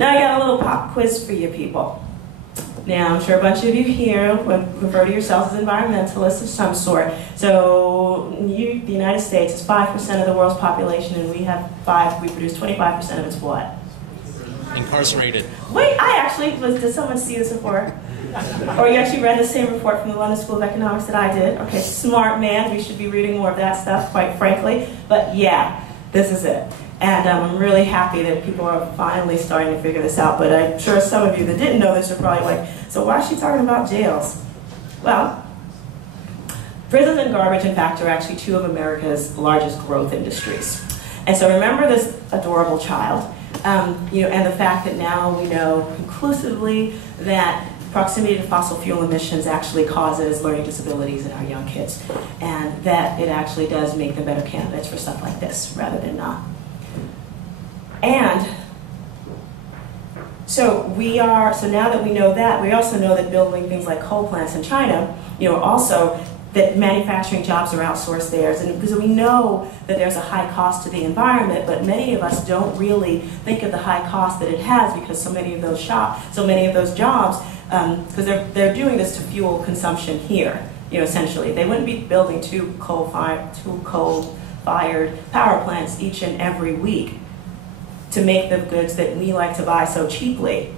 Now I got a little pop quiz for you people. Now, I'm sure a bunch of you here would refer to yourselves as environmentalists of some sort. So, the United States is 5% of the world's population, and we produce 25% of its what? Incarcerated. Wait, did someone see this before? Or you actually read the same report from the London School of Economics that I did? Okay, smart man, we should be reading more of that stuff, quite frankly. But yeah, this is it. And I'm really happy that people are finally starting to figure this out, but I'm sure some of you that didn't know this are probably like, so why is she talking about jails? Well, prisons and garbage, in fact, are actually two of America's largest growth industries. And so remember this adorable child, and the fact that now we know conclusively that proximity to fossil fuel emissions actually causes learning disabilities in our young kids, and that it actually does make them better candidates for stuff like this rather than not. And so now that we know that, we also know that building things like coal plants in China, also that manufacturing jobs are outsourced there. And because we know that there's a high cost to the environment, but many of us don't really think of the high cost that it has because so many of those jobs, because they're doing this to fuel consumption here, essentially. They wouldn't be building two coal-fired power plants each and every week to make the goods that we like to buy so cheaply,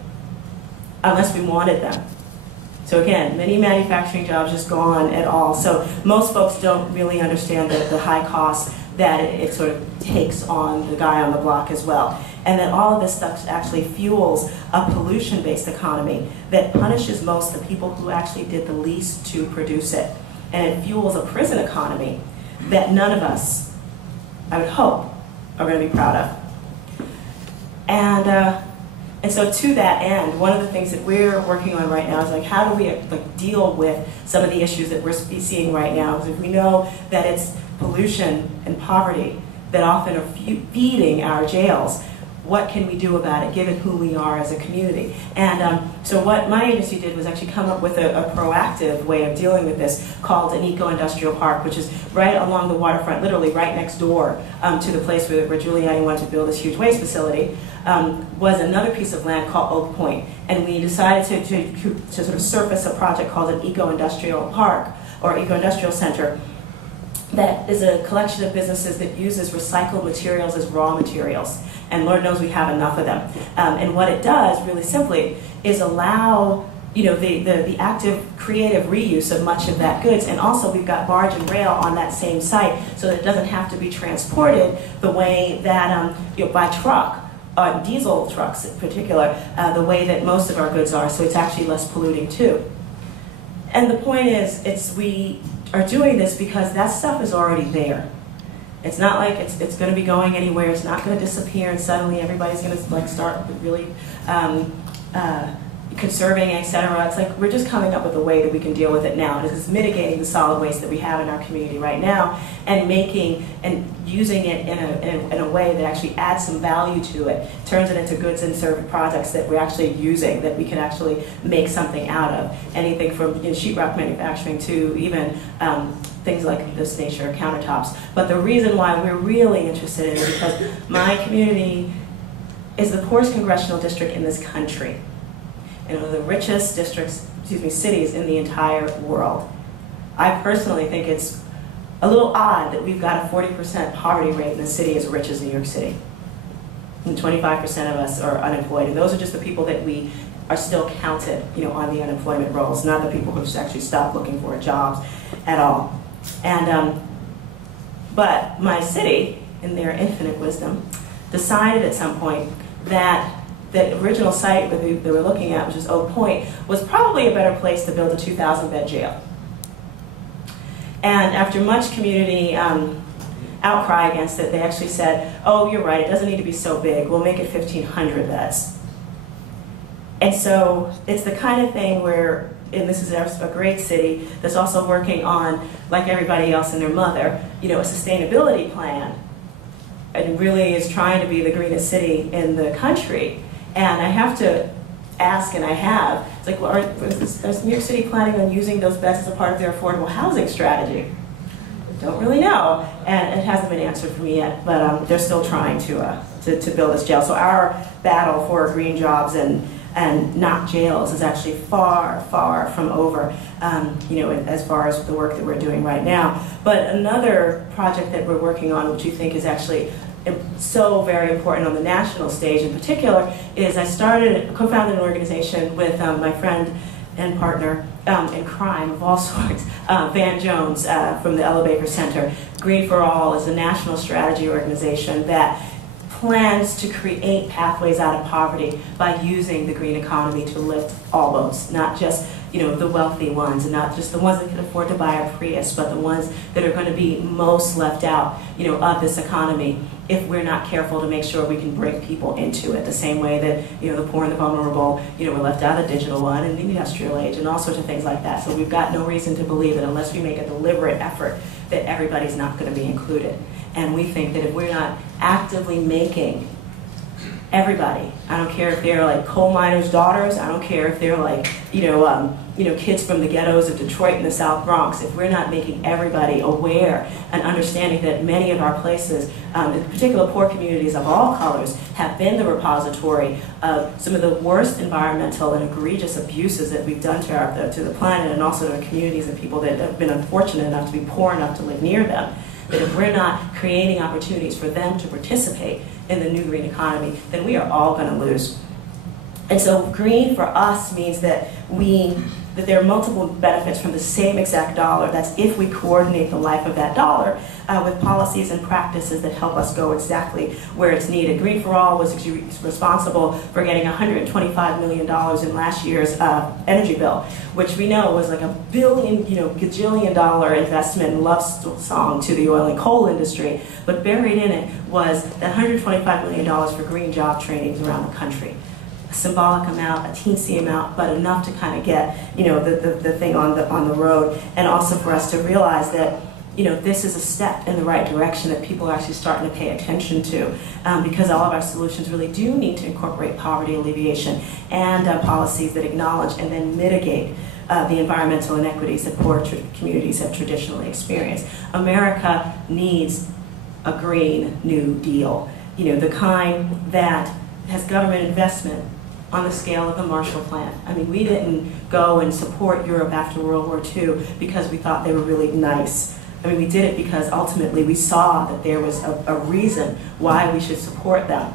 unless we wanted them. So again, many manufacturing jobs just gone at all. So most folks don't really understand the high cost that it sort of takes on the guy on the block as well. And that all of this stuff actually fuels a pollution-based economy that punishes most the people who actually did the least to produce it. And it fuels a prison economy that none of us, I would hope, are going to be proud of. And so to that end, one of the things that we're working on right now is like, how do we deal with some of the issues that we're seeing right now? Because if we know that it's pollution and poverty that often are feeding our jails, what can we do about it given who we are as a community? And so what my agency did was actually come up with a proactive way of dealing with this called an eco-industrial park, which is right along the waterfront, literally right next door to the place where Giuliani wanted to build this huge waste facility, was another piece of land called Oak Point. And we decided to sort of surface a project called an eco-industrial park or eco-industrial center that is a collection of businesses that uses recycled materials as raw materials. And Lord knows we have enough of them. And what it does, really simply, is allow the active, creative reuse of much of that goods. And also we've got barge and rail on that same site so that it doesn't have to be transported the way that, by truck, diesel trucks in particular, the way that most of our goods are. So it's actually less polluting too. And the point is, we are doing this because that stuff is already there. It's not like it's going to be going anywhere. It's not going to disappear and suddenly everybody's going to start really conserving, etc. It's like we're just coming up with a way that we can deal with it now. This is mitigating the solid waste that we have in our community right now and using it in a way that actually adds some value to it, turns it into goods and service products that we're actually using, that we can actually make something out of. Anything from sheetrock manufacturing to even things like this nature, countertops. But the reason why we're really interested in it is because my community is the poorest congressional district in this country, and one of the richest cities in the entire world. I personally think it's a little odd that we've got a 40% poverty rate in a city as rich as New York City. And 25% of us are unemployed, and those are just the people that we are still counted, on the unemployment rolls, not the people who actually stopped looking for jobs at all. And but my city, in their infinite wisdom, decided at some point that the original site that they were looking at, which is Oak Point, was probably a better place to build a 2,000-bed jail. And after much community outcry against it, they actually said, oh, you're right, it doesn't need to be so big, we'll make it 1,500 beds. And so it's the kind of thing where, and this is a great city that's also working on, like everybody else and their mother, a sustainability plan, and really is trying to be the greenest city in the country. And I have to ask, and I have, it's like, well, is New York City planning on using those beds as a part of their affordable housing strategy? I don't really know, and it hasn't been answered for me yet, but they're still trying to to build this jail. So our battle for green jobs and not jails is actually far, far from over, as far as the work that we're doing right now. But another project that we're working on, which we think is actually so very important on the national stage in particular, is I co-founded an organization with my friend and partner in crime of all sorts, Van Jones from the Ella Baker Center. Green for All is a national strategy organization that plans to create pathways out of poverty by using the green economy to lift all boats, not just the wealthy ones, and not just the ones that can afford to buy a Prius, but the ones that are going to be most left out of this economy if we're not careful to make sure we can bring people into it, the same way that the poor and the vulnerable were left out of the digital one and the industrial age and all sorts of things like that. So we've got no reason to believe that unless we make a deliberate effort that everybody's not going to be included. And we think that if we're not actively making everybody, I don't care if they're like coal miners' daughters, I don't care if they're like kids from the ghettos of Detroit and the South Bronx, if we're not making everybody aware and understanding that many of our places, in particular poor communities of all colors, have been the repository of some of the worst environmental and egregious abuses that we've done to the planet, and also to our communities and people that have been unfortunate enough to be poor enough to live near them, that if we're not creating opportunities for them to participate in the new green economy, then we are all going to lose. And so green for us means that there are multiple benefits from the same exact dollar. That's if we coordinate the life of that dollar with policies and practices that help us go exactly where it's needed. Green for All was responsible for getting $125 million in last year's energy bill, which we know was like a gajillion dollar investment and love song to the oil and coal industry. But buried in it was that $125 million for green job trainings around the country. A symbolic amount, a teensy amount, but enough to kind of get the thing on the road, and also for us to realize that this is a step in the right direction that people are actually starting to pay attention to, because all of our solutions really do need to incorporate poverty alleviation and policies that acknowledge and then mitigate the environmental inequities that poor communities have traditionally experienced. America needs a Green New Deal, the kind that has government investment on the scale of the Marshall Plan. I mean, we didn't go and support Europe after World War II because we thought they were really nice. I mean, we did it because ultimately we saw that there was a reason why we should support them,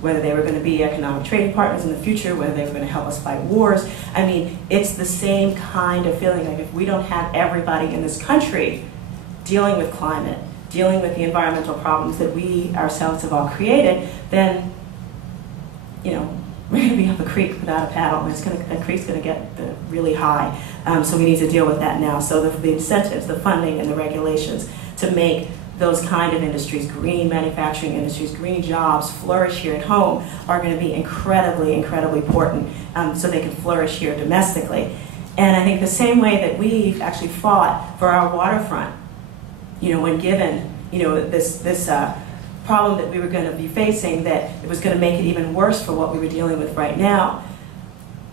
whether they were going to be economic trading partners in the future, whether they were going to help us fight wars. I mean, it's the same kind of feeling. Like if we don't have everybody in this country dealing with climate, dealing with the environmental problems that we ourselves have all created, then we're going to be up a creek without a paddle, and that creek's going to get really high. So we need to deal with that now. So the incentives, the funding, and the regulations to make those kind of industries, green manufacturing industries, green jobs, flourish here at home are going to be incredibly, incredibly important so they can flourish here domestically. And I think the same way that we've actually fought for our waterfront, when given, this problem that we were going to be facing, that it was going to make it even worse for what we were dealing with right now.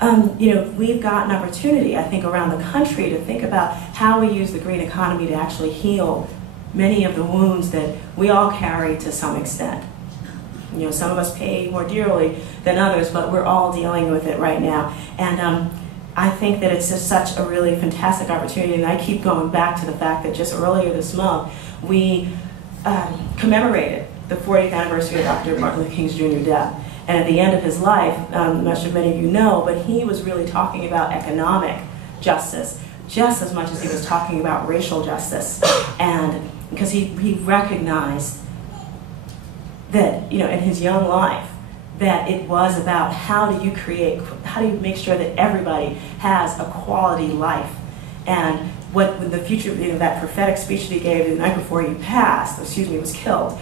We've got an opportunity, I think, around the country to think about how we use the green economy to actually heal many of the wounds that we all carry to some extent. Some of us pay more dearly than others, but we're all dealing with it right now. And I think that it's just such a really fantastic opportunity, and I keep going back to the fact that just earlier this month, we commemorated the 40th anniversary of Dr. Martin Luther King's Jr. death. And at the end of his life, I'm not sure many of you know, but he was really talking about economic justice just as much as he was talking about racial justice. And because he recognized that, in his young life, that it was about how do you make sure that everybody has a quality life. And when the future, that prophetic speech that he gave the night before he was killed,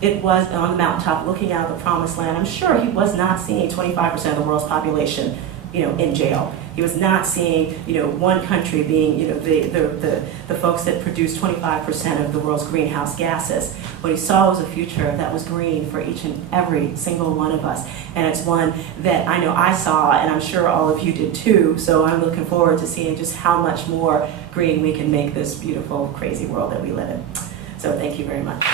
it was on the mountaintop looking out of the promised land. I'm sure he was not seeing 25% of the world's population, in jail. He was not seeing, one country being, the folks that produce 25% of the world's greenhouse gases. What he saw was a future that was green for each and every single one of us. And it's one that I know I saw, and I'm sure all of you did too. So I'm looking forward to seeing just how much more green we can make this beautiful, crazy world that we live in. So thank you very much.